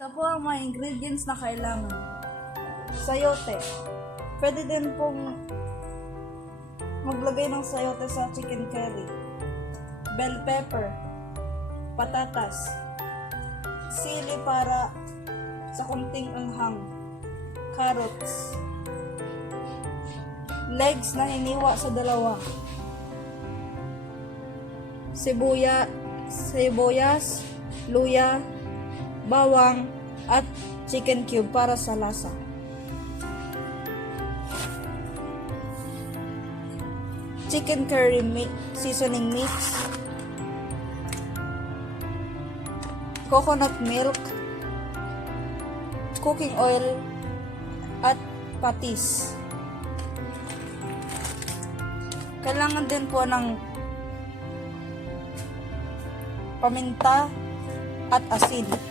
Ito po ang mga ingredients na kailangan. Sayote. Pwede din pong maglagay ng sayote sa chicken curry. Bell pepper. Patatas. Sili para sa kunting anghang. Carrots. Legs na hiniwa sa dalawa. Sibuyas, luya, bawang, at chicken cube para sa lasa. Chicken curry seasoning mix. Coconut milk, cooking oil, at patis. Kailangan din po ng paminta at asin.